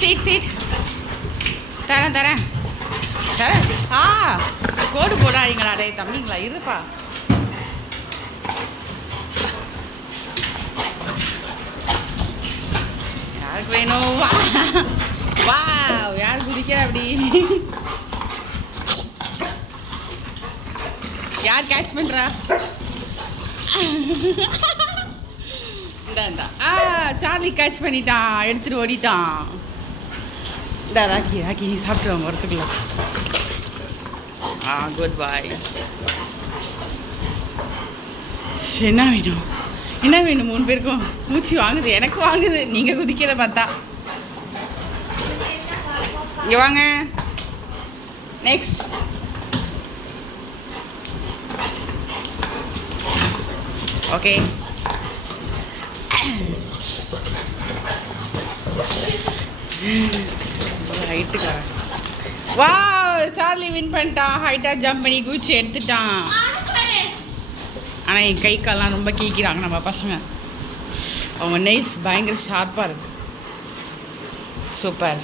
Seat தரேன் தரேன் தரேன். கோடு போடாதீங்களா டே தம்பிங்களா, இருப்பா. யாருக்கு வேணும்? வா வா, யார் குதிக்கிற அப்படி? யார் கேட்ச் பண்ணுறா? இந்தா சார்லி கேட்ச் பண்ணிட்டான், எடுத்துட்டு ஓடிட்டான். இந்தா ராக்கி ராக்கி சாப்பிட்டுருவாங்க வரத்துக்குள்ள. குட் பாய். என்ன வேணும் என்ன வேணும்? 3 பேருக்கும் மூச்சு வாங்குது, எனக்கு வாங்குது நீங்கள் குதிக்கிற பார்த்தா. இங்கே வாங்க. நெக்ஸ்ட். ஓகே. ஹைட்டுக்கா. வா, சார்லி வின் பண்ணிட்டான். ஹைட்டாக ஜம்ப் பண்ணி குச்சி எடுத்துட்டான். ஆனால் என் கை கால்லாம் ரொம்ப கிழிக்கிறாங்க நம்ம பசங்க. அவங்க நெய்ஸ் பயங்கர ஷார்ப்பாக இருக்கு. சூப்பர்.